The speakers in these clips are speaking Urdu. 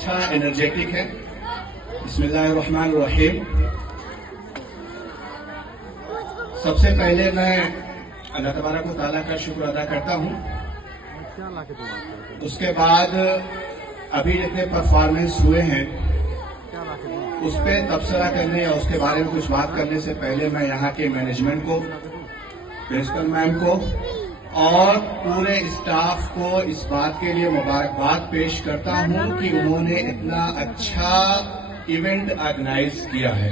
اچھا انرجیٹک ہے. بسم اللہ الرحمن الرحیم. سب سے پہلے میں اللہ تبارک و تعالیٰ کا شکر ادا کرتا ہوں. اس کے بعد ابھی جتنے پرفارمنس ہوئے ہیں اس پہ تبصرہ کرنے یا اس کے بارے میں کچھ بات کرنے سے پہلے میں یہاں کے مینجمنٹ کو، پرنسپل میم کو اور پورے اسٹاف کو اس بات کے لیے مبارکباد پیش کرتا ہوں کہ انہوں نے اتنا اچھا ایونٹ آرگنائز کیا ہے.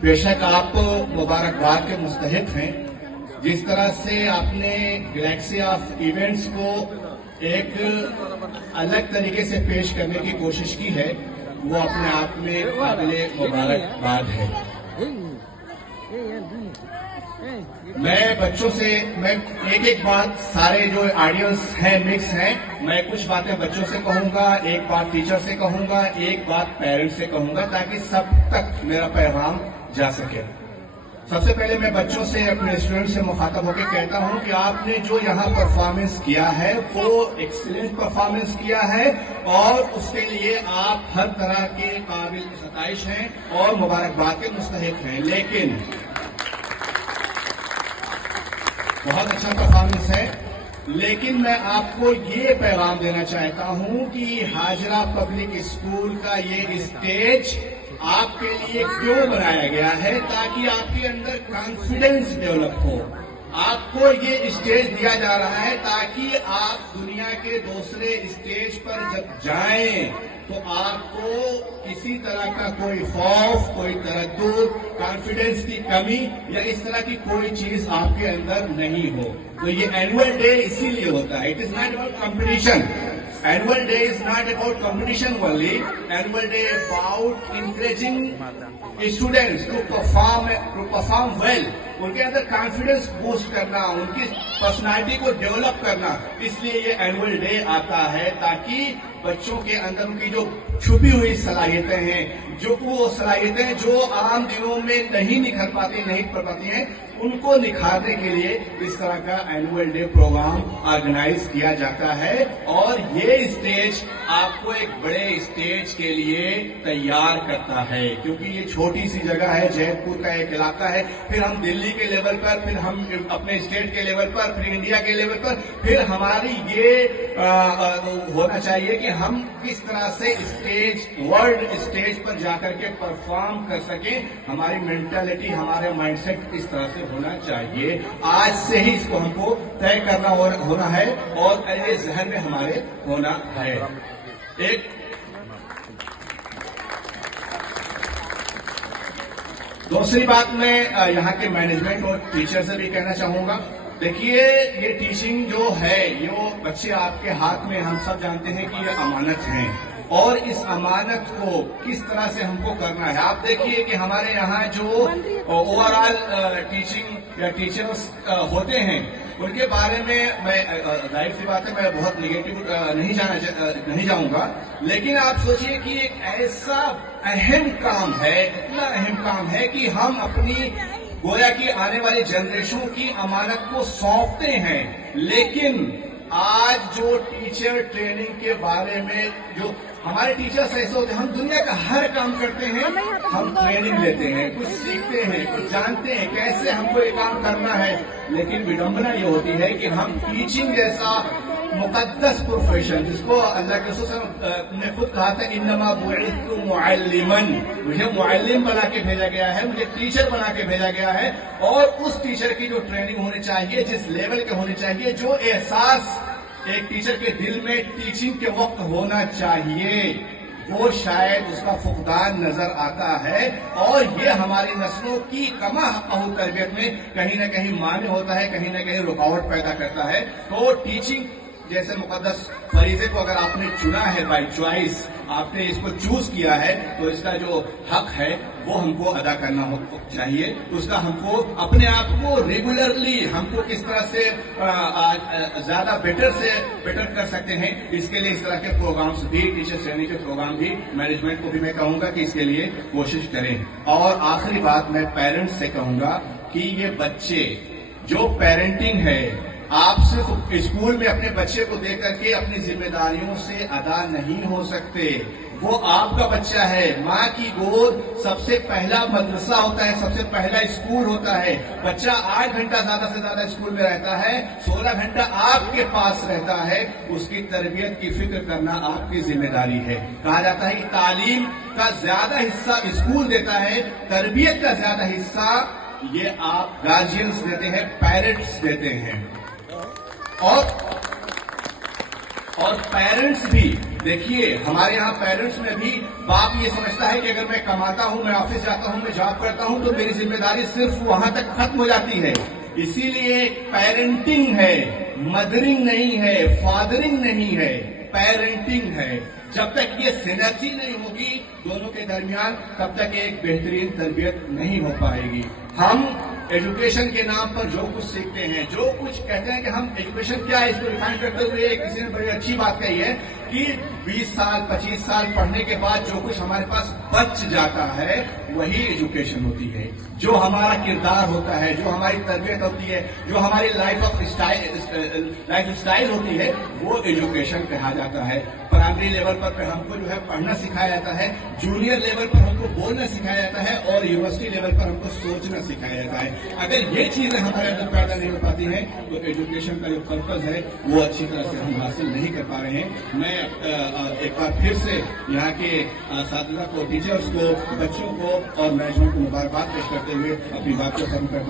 بے شک آپ مبارکباد کے مستحق ہیں. جس طرح سے آپ نے گلیکسی آف ایونٹس کو ایک الگ طریقے سے پیش کرنے کی کوشش کی ہے وہ اپنے آپ میں قابل مبارکباد ہے. میں بچوں سے ایک بات، سارے جو آڈینس ہیں مکس ہیں، میں کچھ باتیں بچوں سے کہوں گا، ایک بات ٹیچر سے کہوں گا، ایک بات پیرنٹس سے کہوں گا تاکہ سب تک میرا پیغام جا سکے. سب سے پہلے میں بچوں سے، اپنے اسٹوڈنٹ سے مخاطب ہو کے کہتا ہوں کہ آپ نے جو یہاں پرفارمنس کیا ہے وہ ایکسیلنٹ پرفارمنس کیا ہے اور اس کے لیے آپ ہر طرح کے قابل ستائش ہیں اور مبارکباد کے مستحق ہیں. لیکن بہت اچھا پرفارمنس ہے، لیکن میں آپ کو یہ پیغام دینا چاہتا ہوں کہ حاجرہ پبلک اسکول کا یہ اسٹیج آپ کے لیے کیوں بنایا گیا ہے؟ تاکہ آپ کے اندر کانفیڈنس ڈیولپ ہو. آپ کو یہ اسٹیج دیا جا رہا ہے تاکہ آپ دنیا کے دوسرے اسٹیج پر جب جائیں تو آپ کو کسی طرح کا کوئی خوف، کوئی تردد، کانفیڈنس کی کمی یا اس طرح کی کوئی چیز آپ کے اندر نہیں ہو. تو یہ اینول ڈے اسی لیے ہوتا ہے. It is not about competition. Annual day is not about competition only. Annual day is about encouraging students to perform well. ان کے اندر کانفیڈنس بوسٹ کرنا، ان کی پرسنالٹی کو ڈیولپ کرنا. اس لیے یہ اینول ڈے آتا ہے تاکہ بچوں کے اندر ان کی جو چھپی ہوئی صلاحیتیں ہیں، جو وہ صلاحیتیں جو عام دنوں میں نہیں نکھر پاتی، نہیں پڑ پاتی ہیں، ان کو نکھارنے کے لیے اس طرح کا اینول ڈے پروگرام آرگنائز کیا جاتا ہے. اور یہ اسٹیج آپ کو ایک بڑے اسٹیج کے لیے تیار کرتا ہے کیونکہ یہ چھوٹی سی جگہ ہے، جے پور کا ایک علاقہ ہے. پھر ہم دلی کے لیول پر، پھر ہم اپنے اسٹیٹ کے لیول پر، پھر انڈیا کے لیول پر، پھر ہماری یہ ہونا چاہیے کہ ہم کس طرح سے اسٹیج، ورلڈ اسٹیج پر جا کر کے پرفارم کر سکیں. ہماری مینٹلٹی، ہمارا مائنڈ سیٹ اس طرح سے ہونا چاہیے. آج سے ہی اس کو ہم کو طے کرنا ہونا ہے اور یہ ذہن میں ہمارے ہونا ہے. ایک دوسری بات میں یہاں کے مینجمنٹ اور ٹیچر سے بھی کہنا چاہوں گا. دیکھیے، یہ ٹیچنگ جو ہے، یہ بچے آپ کے ہاتھ میں، ہم سب جانتے ہیں کہ یہ امانت ہیں اور اس امانت کو کس طرح سے ہم کو کرنا ہے. آپ دیکھیے کہ ہمارے یہاں جو اوور آل ٹیچنگ یا ٹیچرز ہوتے ہیں ان کے بارے میں ظاہر سی بات ہے میں بہت نگیٹو نہیں جاؤں گا، لیکن آپ سوچئے کہ ایک ایسا اہم کام ہے، اتنا اہم کام ہے کہ ہم اپنی گویا کہ آنے والی جنریشن کی امانت کو سونپتے ہیں. لیکن آج جو ٹیچر ٹریننگ کے بارے میں، جو ہمارے ٹیچرز ایسے ہوتے ہیں، ہم دنیا کا ہر کام کرتے ہیں، ہم ٹریننگ لیتے ہیں، کچھ سیکھتے ہیں، کچھ جانتے ہیں کیسے ہم کو یہ کام کرنا ہے. لیکن وڈمبنا یہ ہوتی ہے کہ ہم ٹیچنگ جیسا مقدس پروفیشن، جس کو اللہ کے رسول نے خود کہا تھا انما بعثت معلما، مجھے معلم بنا کے بھیجا گیا ہے، مجھے ٹیچر بنا کے بھیجا گیا ہے. اور اس ٹیچر کی جو ٹریننگ ہونی چاہیے، جس لیول کے ہونی چاہیے، جو احساس ایک ٹیچر کے دل میں ٹیچنگ کے وقت ہونا چاہیے، وہ شاید اس کا فقدان نظر آتا ہے. اور یہ ہماری نسلوں کی کما حقہ تربیت میں کہیں نہ کہیں مانع ہوتا ہے، کہیں نہ کہیں رکاوٹ پیدا کرتا ہے. تو ٹیچنگ جیسے مقدس فریضے کو اگر آپ نے چنا ہے بائی چوائس، آپ نے اس کو چوز کیا ہے، تو اس کا جو حق ہے وہ ہم کو ادا کرنا چاہیے. اس کا ہم کو اپنے آپ کو ریگولرلی ہم کو کس طرح سے زیادہ بیٹر کر سکتے ہیں، اس کے لیے اس طرح کے پروگرامز بھی، ٹیچر ٹریننگ کے پروگرام بھی، مینجمنٹ کو بھی میں کہوں گا کہ اس کے لیے کوشش کریں. اور آخری بات میں پیرنٹس سے کہوں گا کہ یہ بچے جو پیرنٹنگ ہے، آپ صرف اسکول میں اپنے بچے کو دیکھ کر کے اپنی ذمہ داریوں سے ادا نہیں ہو سکتے. وہ آپ کا بچہ ہے. ماں کی گود سب سے پہلا مدرسہ ہوتا ہے, سب سے پہلا اسکول ہوتا ہے. بچہ 8 گھنٹہ زیادہ سے زیادہ اسکول میں رہتا ہے, 16 گھنٹہ آپ کے پاس رہتا ہے. اس کی تربیت کی فکر کرنا آپ کی ذمہ داری ہے. کہا جاتا ہے کہ تعلیم کا زیادہ حصہ اسکول دیتا ہے, تربیت کا زیادہ حصہ یہ آپ گارجینز دیتے ہیں, پیرنٹس دیتے ہیں. اور پیرنٹس بھی دیکھیے, ہمارے یہاں پیرنٹس میں بھی باپ یہ سمجھتا ہے کہ اگر میں کماتا ہوں, میں آفس جاتا ہوں, میں جاب کرتا ہوں تو میری ذمہ داری صرف وہاں تک ختم ہو جاتی ہے. اسی لیے پیرنٹنگ ہے, مدرنگ نہیں ہے, فادرنگ نہیں ہے, پیرنٹنگ ہے. جب تک یہ سینرجی نہیں ہوگی دونوں کے درمیان, تب تک ایک بہترین تربیت نہیں ہو پائے گی. ہم ایجوکیشن کے نام پر جو کچھ سیکھتے ہیں, جو کچھ کہتے ہیں کہ ہم ایجوکیشن کیا ہے, اس کو ڈیفائن کرتے ہوئے کسی نے بڑی اچھی بات کہی ہے کہ 20 سال 25 سال پڑھنے کے بعد جو کچھ ہمارے پاس بچ جاتا ہے وہی ایجوکیشن ہوتی ہے. جو ہمارا کردار ہوتا ہے, جو ہماری تربیت ہوتی ہے, جو ہماری لائف اسٹائل ہوتی ہے, وہ ایجوکیشن کہا جاتا ہے. پرائمری لیول پر ہم کو جو ہے پڑھنا سکھایا جاتا ہے, جونیئر لیول پر ہم کو بولنا سکھایا جاتا ہے, اور یونیورسٹی لیول پر ہم کو سوچنا سکھایا جاتا ہے. اگر یہ چیزیں ہمارے اندر پیدا نہیں ہو پاتی ہیں تو ایجوکیشن کا جو پرپز ہے وہ اچھی طرح سے ہم حاصل نہیں کر پا رہے ہیں. میں ایک بار پھر سے یہاں کے اساتذہ کو, ٹیچرز کو, بچوں کو اور مینجمنٹ کو مبارکباد پیش کرتے ہوئے اپنی بات کو ختم کرتا ہوں.